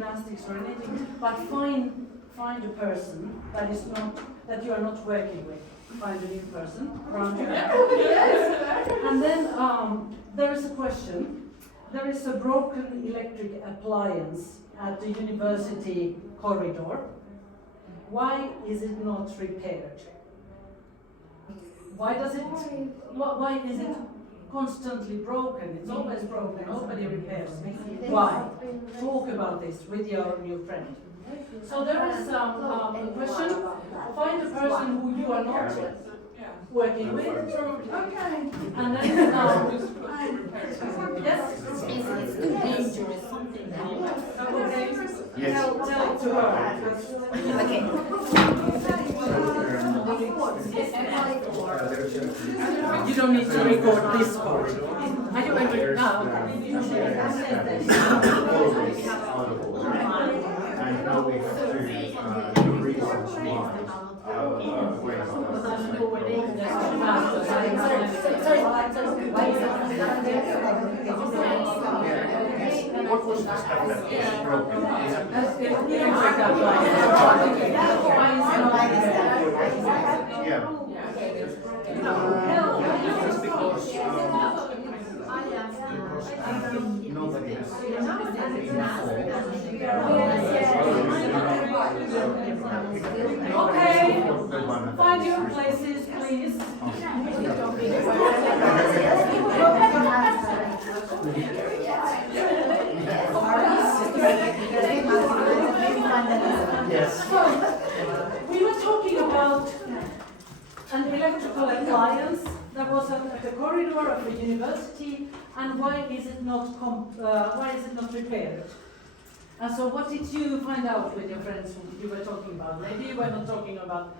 gymnastics or anything, but find a person that you are not working with. Find a new person around you. And then there is a question. There is a broken electric appliance at the university corridor. Why is it not repaired? Why is it constantly broken? It's always broken, nobody repairs it. Why? Talk about this with your new friend. So there is a question. Find a person who you are not working with. Okay. And then, yes? It's too dangerous, something Okay. Yes. Tell to her. You don't need to record this part. I do agree. And now we have to do research what was the stuff that was broken? Yeah. Just because nobody has Okay, find your places, please. Yes. So, we were talking about an electrical appliance that was at the corridor of the university, and why is it not repaired? And so, what did you find out with your friends who you were talking about? Maybe you were not talking about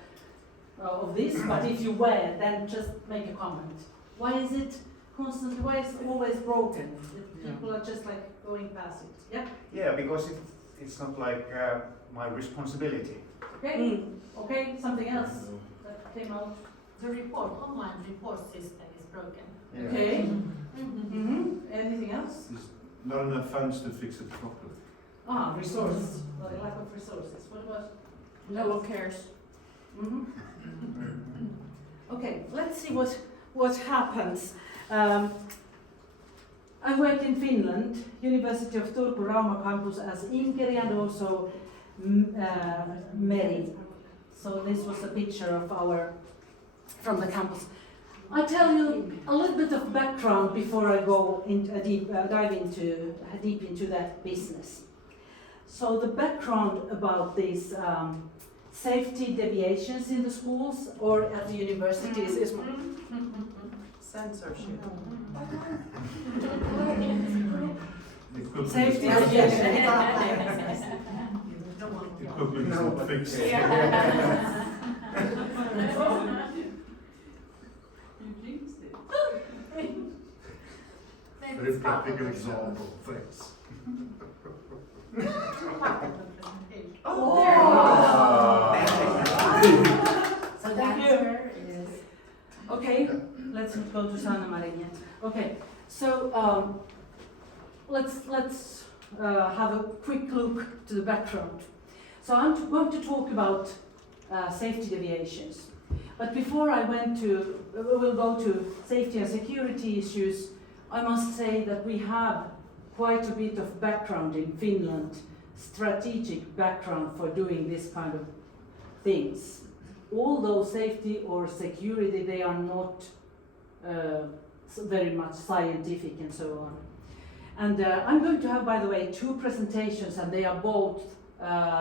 of this, but if you were, then just make a comment. Why is it constantly? Why is it always broken? People are just like going past it. Yeah. Yeah, because it's not like my responsibility. Okay. Okay. Something else that came out. The online report system is broken. Yeah. Okay. Anything else? There's not enough funds to fix it properly. Resources. Well, lack of resources. What about? No one cares. Okay, let's see what happens. I work in Finland, University of Turku Rauma campus as Inkeri and also Meri. So this was a picture of from the campus. I tell you a little bit of background before I go dive deep into that business. So the background about these safety deviations in the schools or at the universities is censorship. Safety deviations. It could be not fixed. Very practical example, thanks. So the answer is... Okay, let's go to Sanna Marin yet. Okay, so let's have a quick look to the background. So I'm going to talk about safety deviations. But before we'll go to safety and security issues, I must say that we have quite a bit of background in Finland, strategic background for doing this kind of things. Although safety or security, they are not very much scientific and so on. And I'm going to have, by the way, 2 presentations, and they are both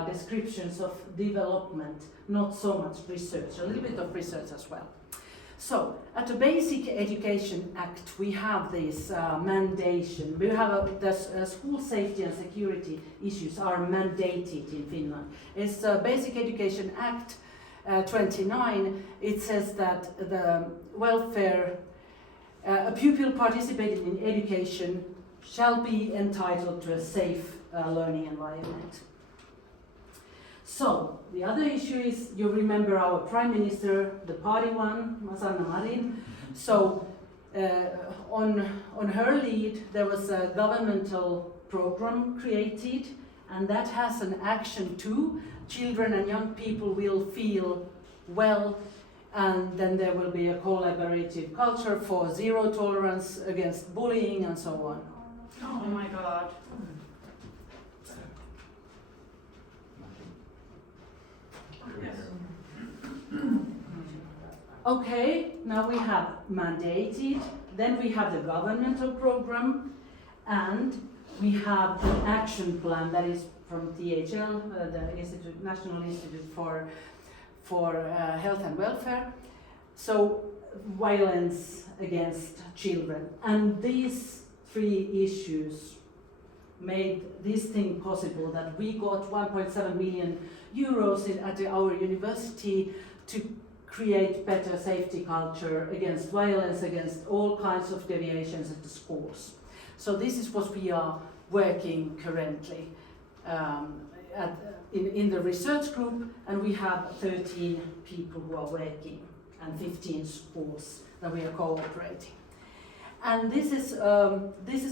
descriptions of development, not so much research, a little bit of research as well. So, at the Basic Education Act, we have this mandation. We have the school safety and security issues are mandated in Finland. It's the Basic Education Act 29. It says that the welfare, a pupil participating in education shall be entitled to a safe learning environment. So, the other issue is, you remember our Prime Minister, the party one, Sanna Marin. So, on her lead, there was a governmental program created, and that has an action too. Children and young people will feel well, and then there will be a collaborative culture for zero tolerance against bullying and so on. Oh my God. Okay, now we have mandated, then we have the governmental program, and we have an action plan that is from THL, the National Institute for Health and Welfare. So violence against children, and these three issues made this thing possible, that we got 1.7 million euros at our university to create better safety culture against violence, against all kinds of deviations at the schools. So this is what we are working currently in the research group, and we have 13 people who are working and 15 schools that we are cooperating. And this is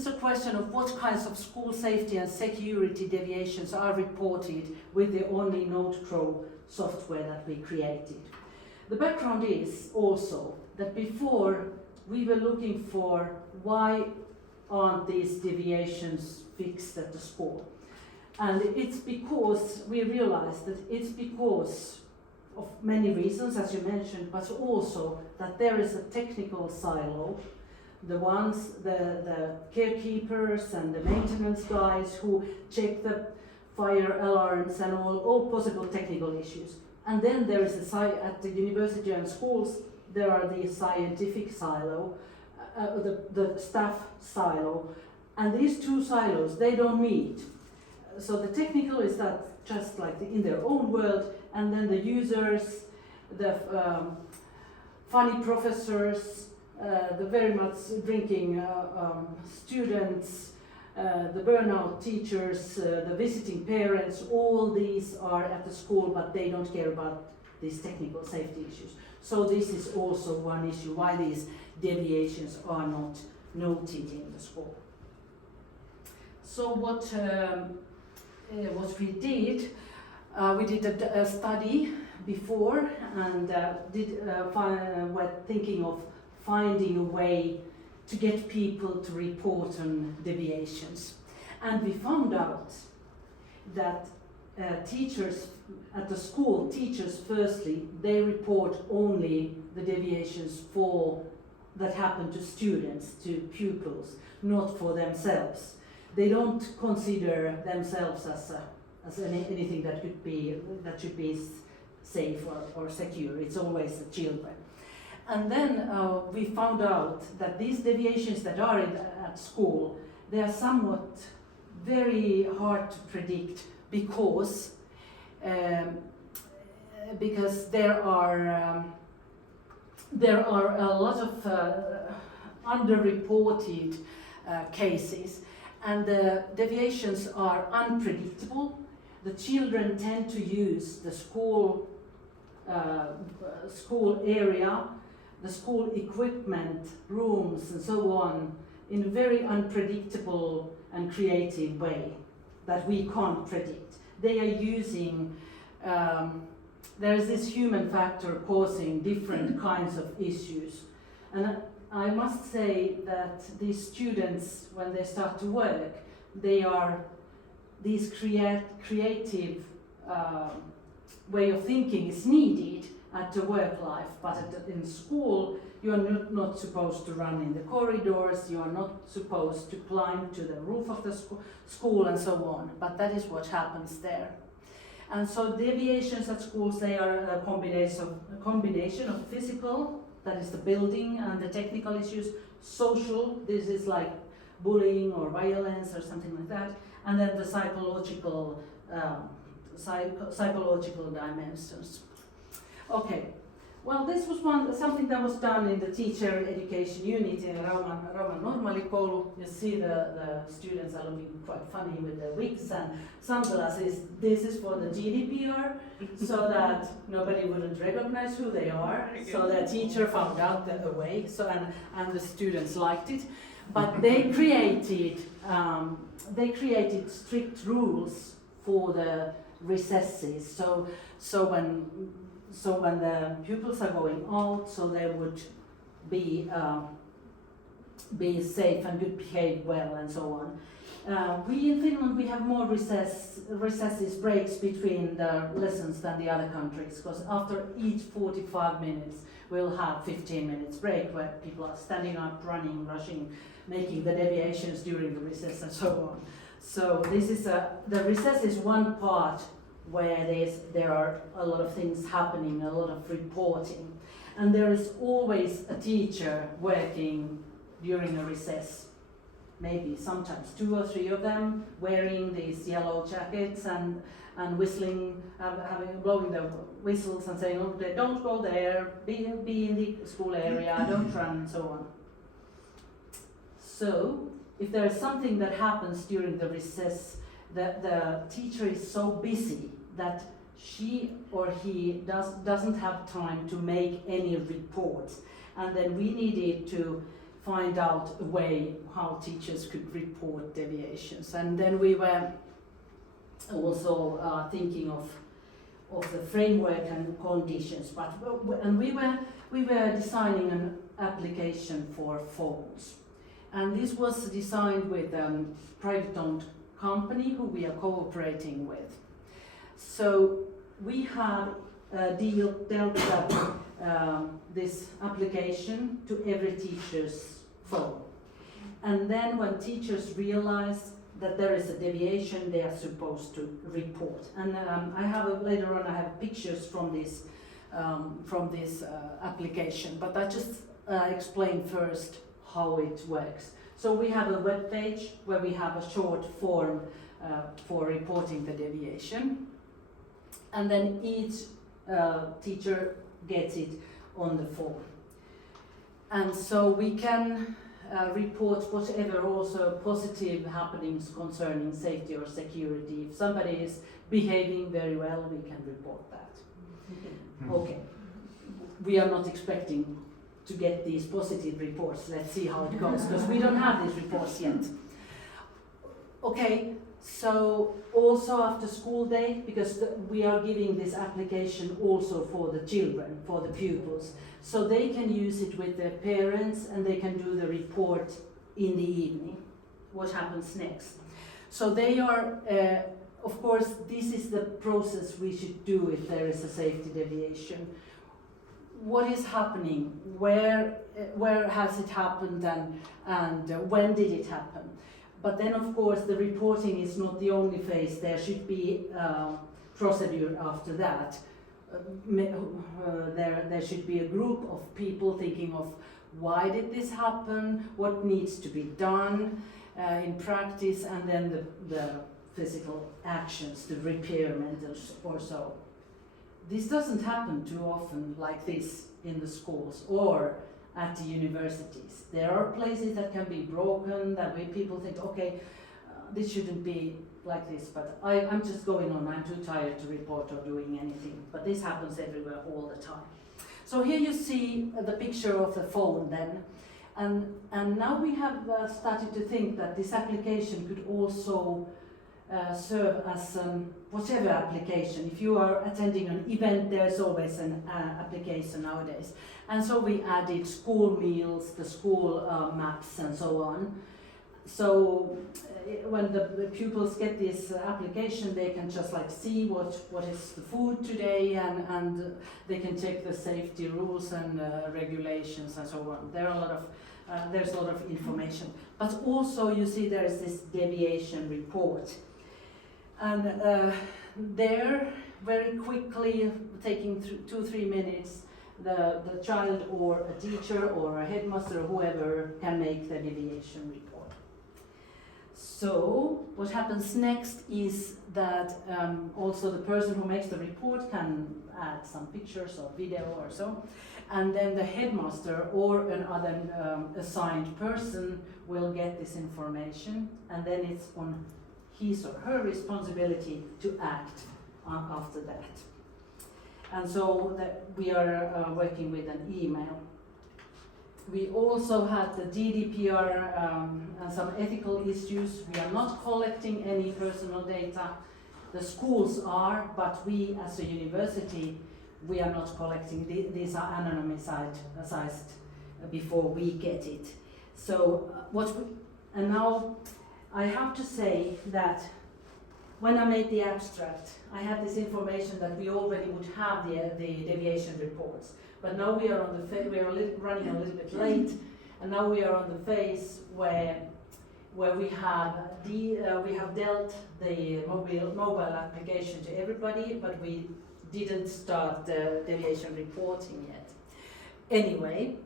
a question of what kinds of school safety and security deviations are reported with the Onni NodeCrow software that we created. The background is also that before we were looking for why aren't these deviations fixed at the school. And it's because we realized that it's because of many reasons, as you mentioned, but also that there is a technical silo. The carekeepers and the maintenance guys who check the fire alarms and all possible technical issues. And then there is at the university and schools, there are the scientific silo, the staff silo, and these two silos, they don't meet. So the technical is that just like in their own world, and then the users, the funny professors, the very much drinking students, the burnout teachers, the visiting parents, all these are at the school, but they don't care about these technical safety issues. So this is also one issue, why these deviations are not noted in the school. So what we did a study before, and were thinking of finding a way to get people to report on deviations. And we found out that teachers at the school, firstly, they report only the deviations that happen to students, to pupils, not for themselves. They don't consider themselves as anything that should be safe or secure. It's always the children. And then we found out that these deviations that are at school, they are somewhat very hard to predict because there are a lot of underreported cases, and the deviations are unpredictable. The children tend to use the school area, the school equipment, rooms and so on in a very unpredictable and creative way that we can't predict. They are using, there is this human factor causing different kinds of issues. And I must say that these students, when they start to work, these creative way of thinking is needed at the work life, but in school you are not supposed to run in the corridors, you are not supposed to climb to the roof of the school and so on, but that is what happens there. And so deviations at schools, they are a combination of physical, that is the building and the technical issues, social, this is like bullying or violence or something like that, and then the psychological dimensions. Okay, well, this was something that was done in the teacher education unit in Rauman Normaalikoulu. You see the students are looking quite funny with their wigs and sunglasses. This is for the GDPR, so that nobody wouldn't recognize who they are. So the teacher found out a way, and the students liked it. But they created strict rules for the recesses. So when the pupils are going out, so they would be safe and could behave well and so on. We in Finland, we have more recesses, breaks between the lessons than the other countries, because after each 45 minutes we'll have 15 minutes break where people are standing up, running, rushing, making the deviations during the recess and so on. So this is the recess is one part where there are a lot of things happening, a lot of reporting, and there is always a teacher working during a recess. Maybe sometimes 2 or 3 of them wearing these yellow jackets and whistling, blowing the whistles and saying, oh, don't go there, be in the school area, don't run, and so on. So, if there is something that happens during the recess, the teacher is so busy that she or he doesn't have time to make any reports. And then we needed to find out a way how teachers could report deviations. And then we were also thinking of the framework and conditions, and we were designing an application for phones. And this was designed with a private-owned company who we are cooperating with. So we have dealt this application to every teacher's phone. And then when teachers realize that there is a deviation, they are supposed to report. And later on I have pictures from this application, but I just explain first how it works. So we have a web page where we have a short form for reporting the deviation, and then each teacher gets it on the phone. And so we can report whatever also positive happenings concerning safety or security. If somebody is behaving very well, we can report that. Okay. We are not expecting to get these positive reports. Let's see how it goes, because we don't have these reports yet. Okay, so also after school day, because we are giving this application also for the children, for the pupils, so they can use it with their parents and they can do the report in the evening. What happens next? So they are, of course, this is the process we should do if there is a safety deviation. What is happening? Where has it happened, and when did it happen? But then, of course, the reporting is not the only phase. There should be procedure after that. There should be a group of people thinking of why did this happen, what needs to be done in practice, and then the physical actions, the repairment or so. This doesn't happen too often like this in the schools or at the universities. There are places that can be broken, that way people think, okay, this shouldn't be like this, but I'm just going on, I'm too tired to report or doing anything. But this happens everywhere all the time. So here you see the picture of the phone then. And now we have started to think that this application could also serve as whatever application. If you are attending an event, there's always an application nowadays. And so we added school meals, the school maps and so on. So when the pupils get this application, they can just like see what is the food today, and they can check the safety rules and regulations and so on. There are a lot of there's a lot of information. But also you see there is this deviation report. And there, very quickly, taking 2-3 minutes, the child or a teacher or a headmaster or whoever can make the deviation report. So what happens next is that also the person who makes the report can add some pictures or video or so, and then the headmaster or another assigned person will get this information, and then it's on his or her responsibility to act after that. And so that we are working with an email. We also had the GDPR and some ethical issues. We are not collecting any personal data The schools are, but we as a university, we are not collecting. These are anonymized before we get it. So and now I have to say that when I made the abstract, I had this information that we already would have the deviation reports. But now we are on the we are running a little bit late, and now we are on the phase where we have dealt the mobile application to everybody, but we didn't start the deviation reporting yet. Anyway,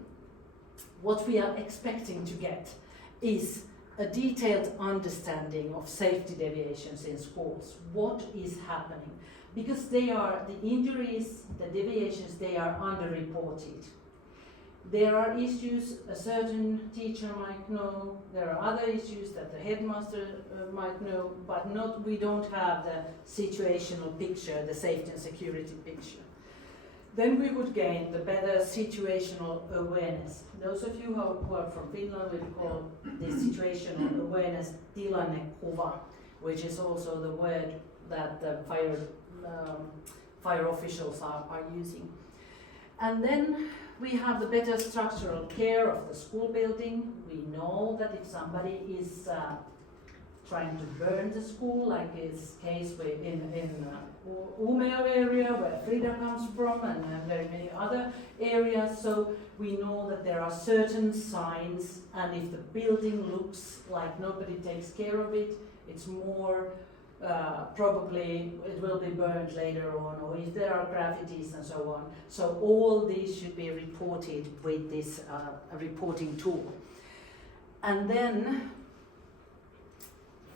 what we are expecting to get is a detailed understanding of safety deviations in schools. What is happening? Because the injuries, the deviations, they are underreported. There are issues a certain teacher might know, there are other issues that the headmaster might know, but we don't have the situational picture, the safety and security picture. Then we would gain the better situational awareness. Those of you who are from Finland will call this situational awareness tilannekuva, which is also the word that the fire officials are using. And then we have the better structural care of the school building. We know that if somebody is trying to burn the school, like is case in Umeå area where Frida comes from, and very many other areas, so we know that there are certain signs, and if the building looks like nobody takes care of it, it's more probably it will be burned later on, or if there are graffitis and so on. So all these should be reported with this reporting tool. And then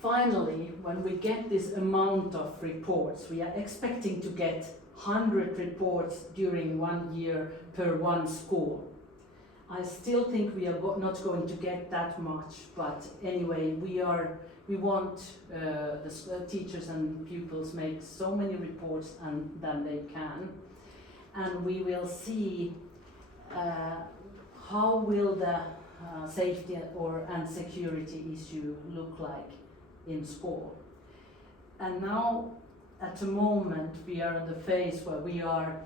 finally, when we get this amount of reports, we are expecting to get 100 reports during 1 year per one school. I still think we are not going to get that much, but anyway, we want the teachers and pupils make so many reports than they can, and we will see how will the safety and security issue look like in school. And now, at the moment, we are in the phase where we are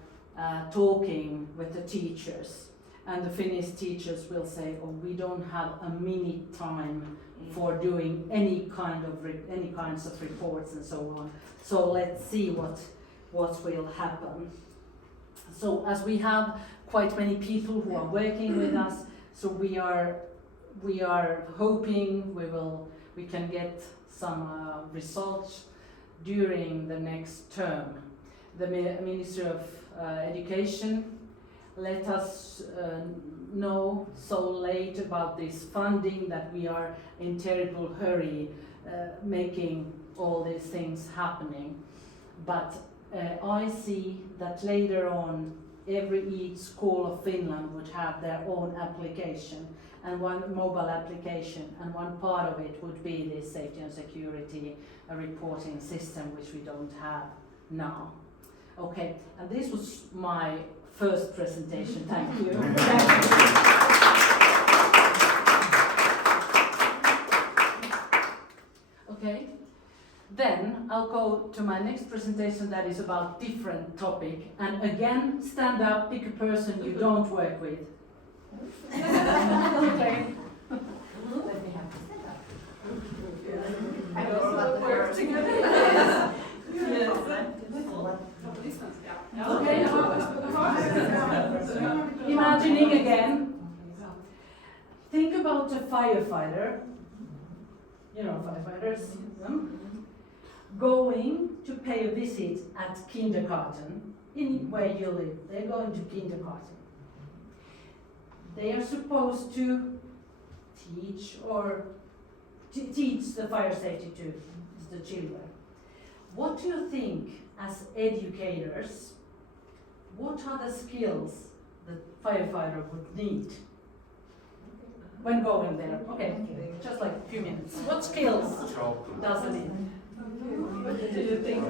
talking with the teachers, and the Finnish teachers will say, "Oh, we don't have a minute time for doing any kinds of reports and so on. So let's see what will happen." So as we have quite many people who are working with us, so we are hoping we can get some results during the next term. The Ministry of Education let us know so late about this funding that we are in terrible hurry making all these things happening. But I see that later on each school of Finland would have their own application, and one mobile application, and one part of it would be this safety and security reporting system, which we don't have now. Okay, and this was my first presentation. Thank you. Okay, then I'll go to my next presentation that is about different topic. And again, stand up, pick a person you don't work with. Okay. Let me have to stand up. I also work together. Okay. Imagining again. Think about a firefighter. You know firefighters. Going to pay a visit at kindergarten in where you live. They're going to kindergarten. They are supposed to teach the fire safety to the children. What do you think, as educators, what are the skills the firefighter would need when going there? Okay, just like a few minutes. What skills does it need? What do you think?